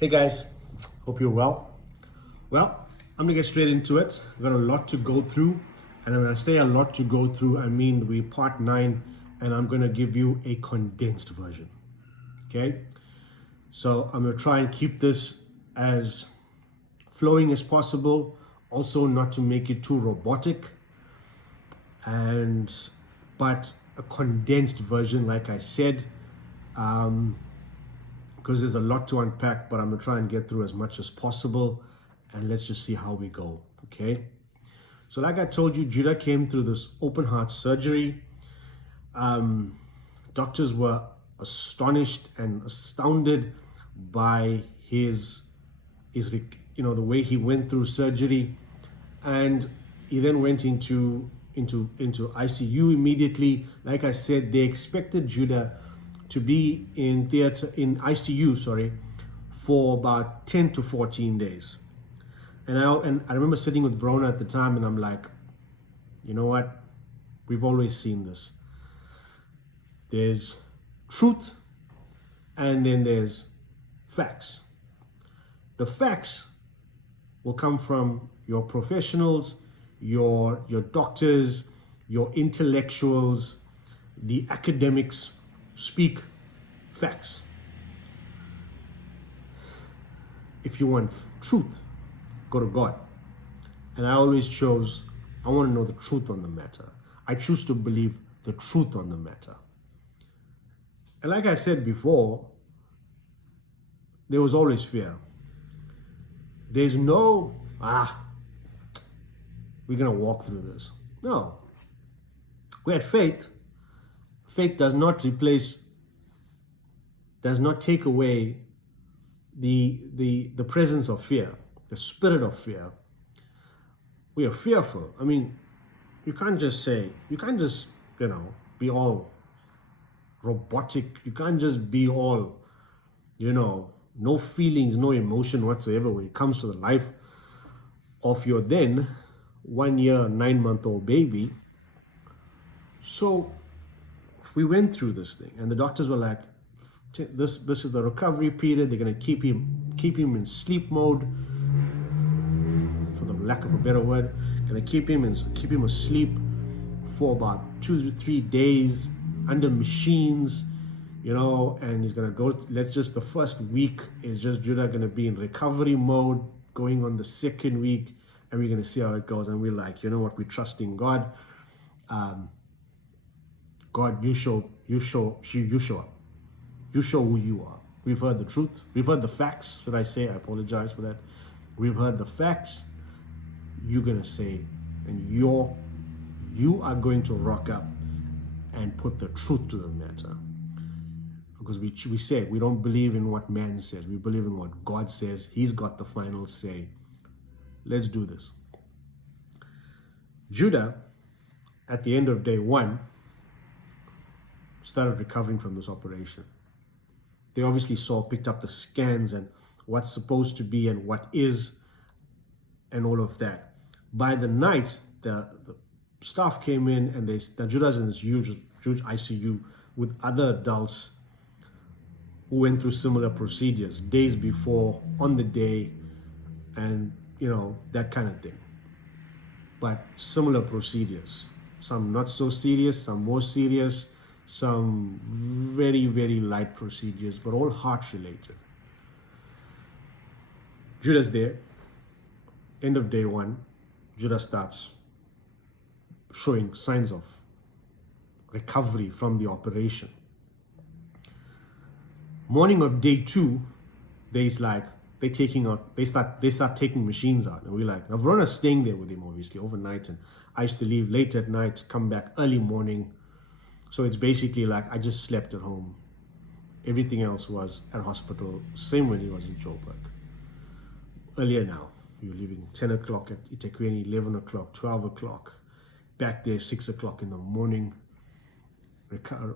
Hey guys, hope you're well. Well, I'm gonna get straight into it. We've got a lot to go through, and when I say a lot to go through, I mean we part 9, and I'm gonna give you a condensed version. Okay, so I'm gonna try and keep this as flowing as possible, also not to make it too robotic, and but a condensed version, like I said, because there's a lot to unpack, but I'm gonna try and get through as much as possible, and let's just see how we go. Okay, so like I told you, Judah came through this open heart surgery. Doctors were astonished and astounded by his the way he went through surgery, and he then went into ICU immediately. Like I said, they expected Judah to be in ICU, for about 10 to 14 days. And I remember sitting with Verona at the time, and I'm like, you know what? We've always seen this. There's truth, and then there's facts. The facts will come from your professionals, your doctors, your intellectuals, the academics speak facts. If you want truth, go to God. And I always chose, I want to know the truth on the matter. I choose to believe the truth on the matter. And like I said before, there was always fear. There's no, we're going to walk through this. No. We had faith. Faith does not take away the presence of fear, the spirit of fear. We are fearful. I mean, you can't just be all robotic. You can't just be all, no feelings, no emotion whatsoever when it comes to the life of your then 1 year, 9-month-old baby. So we went through this thing, and the doctors were like, this is the recovery period. They're going to keep him in sleep mode, for the lack of a better word. Going to keep him asleep for about 2 to 3 days under machines, and he's going to go. The first week is just Judah going to be in recovery mode, going on the second week, and we're going to see how it goes. And we're like, you know what? We trust in God. God, you show up. You show who you are. We've heard the truth. We've heard the facts. Should I say? I apologize for that. We've heard the facts. You're going to say, and you are going to rock up and put the truth to the matter. Because we said we don't believe in what man says. We believe in what God says. He's got the final say. Let's do this. Judah, at the end of day 1, started recovering from this operation. They obviously picked up the scans and what's supposed to be and what is and all of that. By the night, the staff came in, and Judah's in this huge ICU with other adults who went through similar procedures days before, on the day, and that kind of thing. But similar procedures, some not so serious, some more serious, some very, very light procedures, but all heart related. Judah's there. End of day 1, Judah starts showing signs of recovery from the operation. Morning of day 2, they start taking machines out, and we're like, now Verona's staying there with him obviously overnight, and I used to leave late at night, come back early morning. So it's basically like I just slept at home. Everything else was at hospital. Same when he was in Joburg. Earlier now, you're leaving 10 o'clock at eThekwini, 11 o'clock, 12 o'clock. Back there, 6 o'clock in the morning.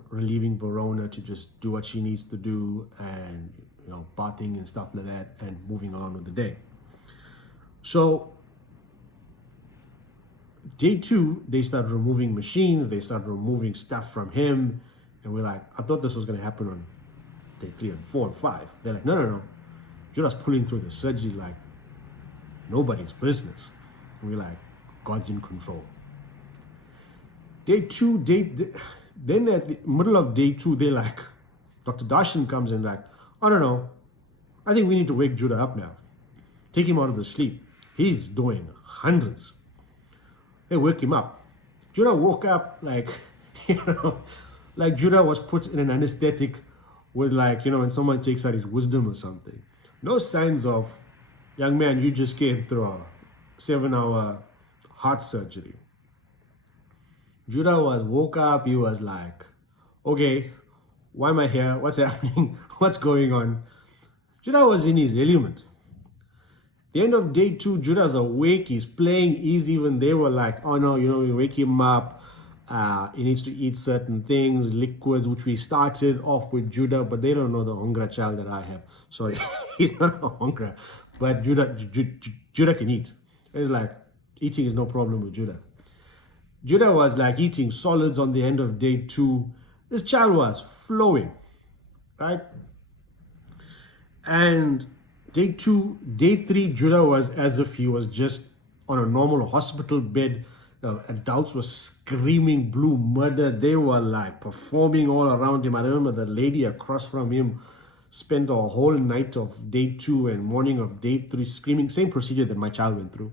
Relieving Verona to just do what she needs to do, and bathing and stuff like that, and moving on with the day. So day 2, they start removing machines, they start removing stuff from him, and we're like, I thought this was going to happen on day 3 and 4 and 5. They're like, no. Judah's pulling through the surgery like nobody's business. And we're like, God's in control. Day 2, then at the middle of day 2, they're like, Dr. Darshan comes in like, I don't know, I think we need to wake Judah up now. Take him out of the sleep. He's doing hundreds. They wake him up. Judah woke up like, like Judah was put in an anesthetic with like, when someone takes out his wisdom or something. No signs of, young man, you just came through a 7-hour heart surgery. Judah woke up, he was like, okay, why am I here? What's happening? What's going on? Judah was in his element. The end of day 2, Judah's awake, he's playing easy. Even they were like, oh no, we wake him up. He needs to eat certain things, liquids, which we started off with Judah, but they don't know the Hongra child that I have. Sorry, he's not a Hongra, but Judah can eat. It's like, eating is no problem with Judah. Judah was like eating solids on the end of day 2. This child was flowing, right? And day 3, Judah was as if he was just on a normal hospital bed. The adults were screaming blue murder. They were like performing all around him. I remember the lady across from him spent a whole night of day 2 and morning of day 3 screaming. Same procedure that my child went through.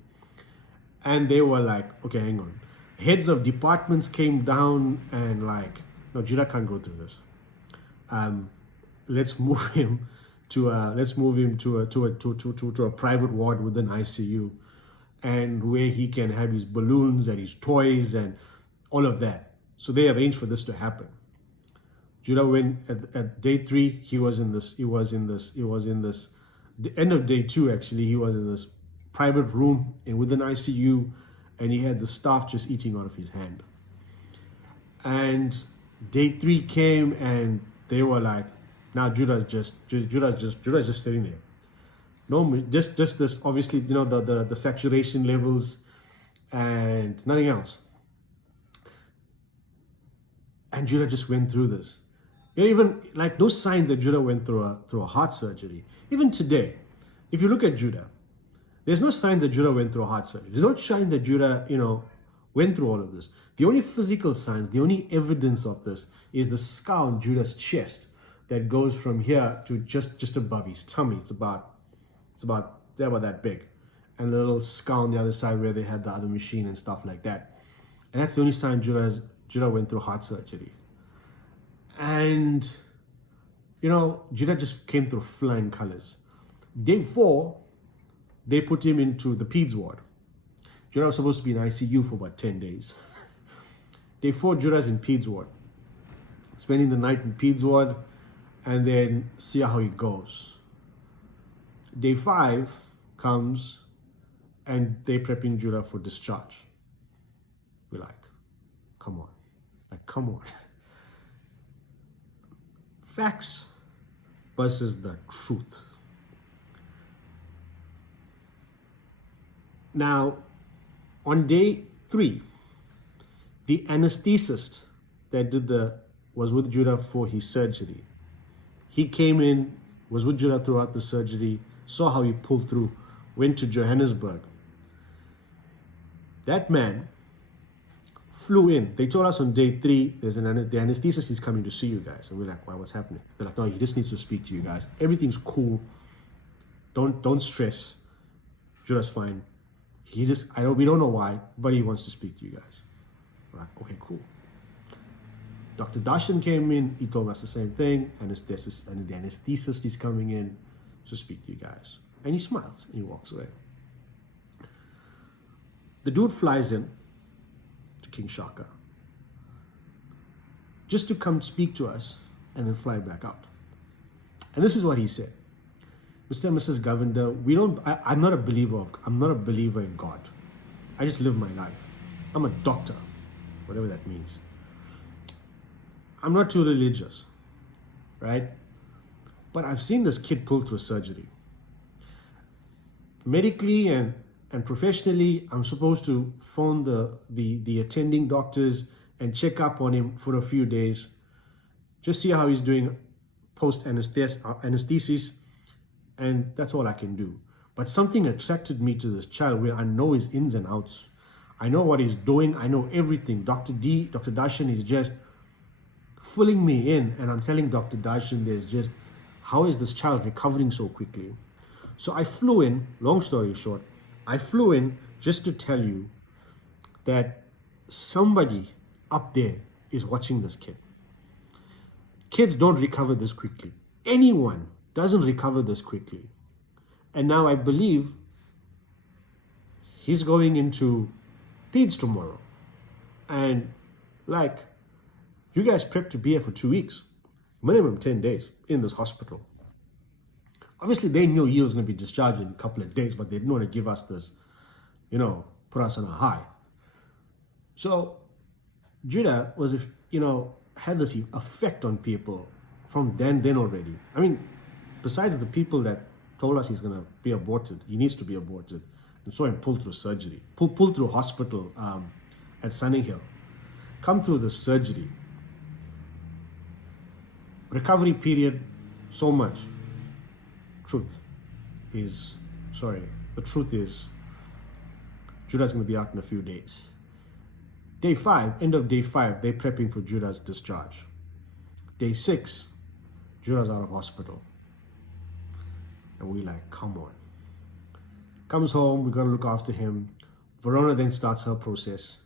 And they were like, okay, hang on. Heads of departments came down and like, no, Judah can't go through this. Let's move him to a private ward within ICU, and where he can have his balloons and his toys and all of that. So they arranged for this to happen. Judah went at day 3. He was in this. The end of day 2, actually, he was in this private room and within ICU, and he had the staff just eating out of his hand. And day 3 came, and they were like, now Judah's just sitting there. No, just this, obviously, the saturation levels and nothing else. And Judah just went through this. Even like no signs that Judah went through a heart surgery. Even today, if you look at Judah, there's no signs that Judah went through a heart surgery. There's no signs that Judah, went through all of this. The only physical signs, the only evidence of this is the scar on Judah's chest that goes from here to just above his tummy. It's about that big. And the little scar on the other side where they had the other machine and stuff like that. And that's the only sign Judah went through heart surgery. And, Judah just came through flying colors. Day 4, they put him into the peds ward. Judah was supposed to be in ICU for about 10 days. Day 4, Judah's in peds ward. Spending the night in peds ward, and then see how it goes. Day 5 comes, and they're prepping Judah for discharge. We're like, come on. Facts versus the truth. Now, on day 3, the anesthetist that was with Judah for his surgery. He came in, was with Judah throughout the surgery, saw how he pulled through, went to Johannesburg. That man flew in. They told us on day 3, the anesthetist is coming to see you guys. And we're like, why, what's happening? They're like, no, he just needs to speak to you guys. Everything's cool. Don't stress. Judah's fine. We don't know why, but he wants to speak to you guys. We're like, okay, cool. Dr. Darshan came in, he told us the same thing, and the anesthetist is coming in to speak to you guys. And he smiles and he walks away. The dude flies in to King Shaka just to come speak to us and then fly back out. And this is what he said. Mr. and Mrs. Govender, I'm not a believer in God. I just live my life. I'm a doctor, whatever that means. I'm not too religious, right? But I've seen this kid pull through surgery. Medically and professionally, I'm supposed to phone the attending doctors and check up on him for a few days, just see how he's doing post-anesthesis, and that's all I can do. But something attracted me to this child where I know his ins and outs. I know what he's doing. I know everything. Dr. Darshan is just filling me in, and I'm telling Dr. Darshan, there's just, how is this child recovering so quickly? So I flew in, long story short, I flew in just to tell you that somebody up there is watching this kid. Kids don't recover this quickly. Anyone doesn't recover this quickly. And now I believe he's going into peds tomorrow. And like, you guys prepped to be here for 2 weeks, minimum 10 days in this hospital. Obviously, they knew he was going to be discharged in a couple of days, but they didn't want to give us this, put us on a high. So Judah was, had this effect on people from then already. I mean, besides the people that told us he's going to be aborted, he needs to be aborted, and saw him pull through surgery, pull through hospital at Sunninghill, come through the surgery, recovery period, so much. The truth is, Judah's going to be out in a few days. End of day 5, they're prepping for Judah's discharge. Day 6, Judah's out of hospital. And we're like, come on. Comes home, we got to look after him. Verona then starts her process.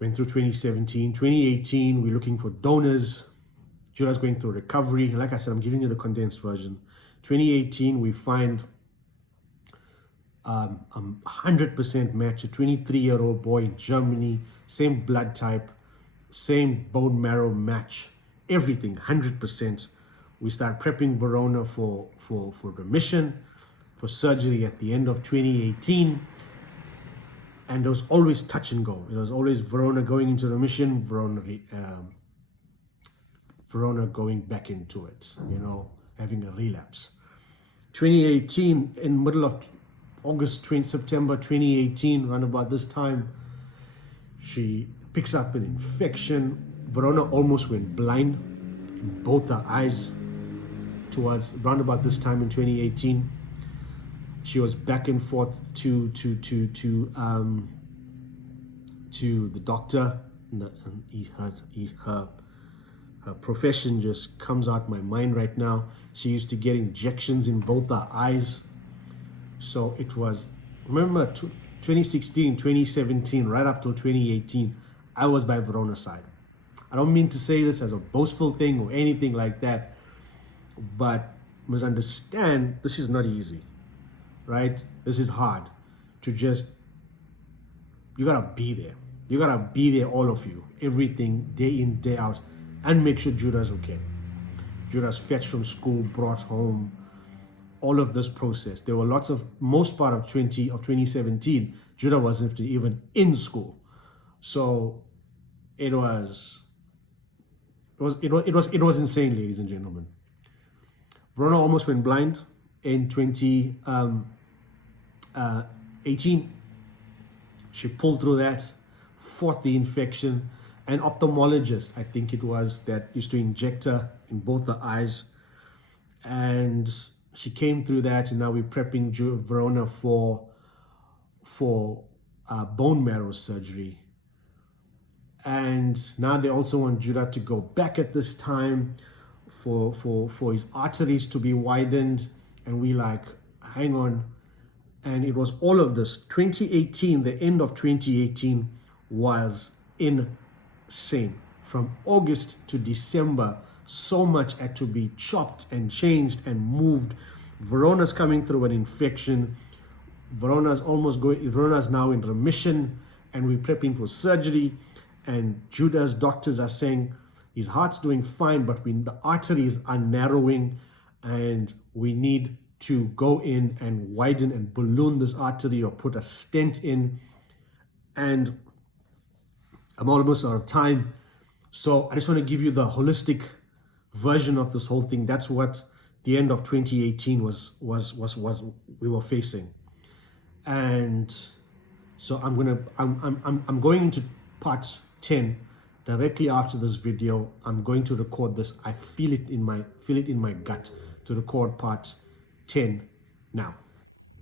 Went through 2017. 2018, we're looking for donors. Judah's going through recovery. Like I said, I'm giving you the condensed version. 2018, we find 100% match, a 23-year-old boy in Germany, same blood type, same bone marrow match, everything, 100%. We start prepping Verona for remission, for surgery at the end of 2018. And it was always touch and go. It was always Verona going into remission, Verona going back into it, having a relapse. 2018, in middle of September 2018, around about this time, she picks up an infection. Verona almost went blind in both her eyes towards around about this time in 2018. She was back and forth to the doctor. Her profession just comes out my mind right now. She used to get injections in both her eyes. So it was, remember 2016, 2017, right up till 2018, I was by Verona's side. I don't mean to say this as a boastful thing or anything like that, but you must understand this is not easy, right? This is hard to just, you gotta be there. You gotta be there, all of you, everything, day in, day out, and make sure Judah's okay. Judah's fetched from school, brought home, all of this process. There were most part of 2017, Judah wasn't even in school. So it was insane, ladies and gentlemen. Verona almost went blind in 2018. She pulled through that, fought the infection. An ophthalmologist, I think it was, that used to inject her in both her eyes. And she came through that, and now we're prepping Verona for bone marrow surgery. And now they also want Judah to go back at this time for his arteries to be widened. And we like, hang on. And it was all of this. 2018, the end of 2018 was insane. From August to December, so much had to be chopped and changed and moved. Verona's coming through an infection. Verona's now in remission, and we're prepping for surgery. And Judah's doctors are saying his heart's doing fine, but the arteries are narrowing, and we need to go in and widen and balloon this artery or put a stent in. And I'm almost out of time. So I just want to give you the holistic version of this whole thing. That's what the end of 2018 was we were facing. And so I'm going into part 10 directly after this video. I'm going to record this. I feel it in my gut to record part 10 now.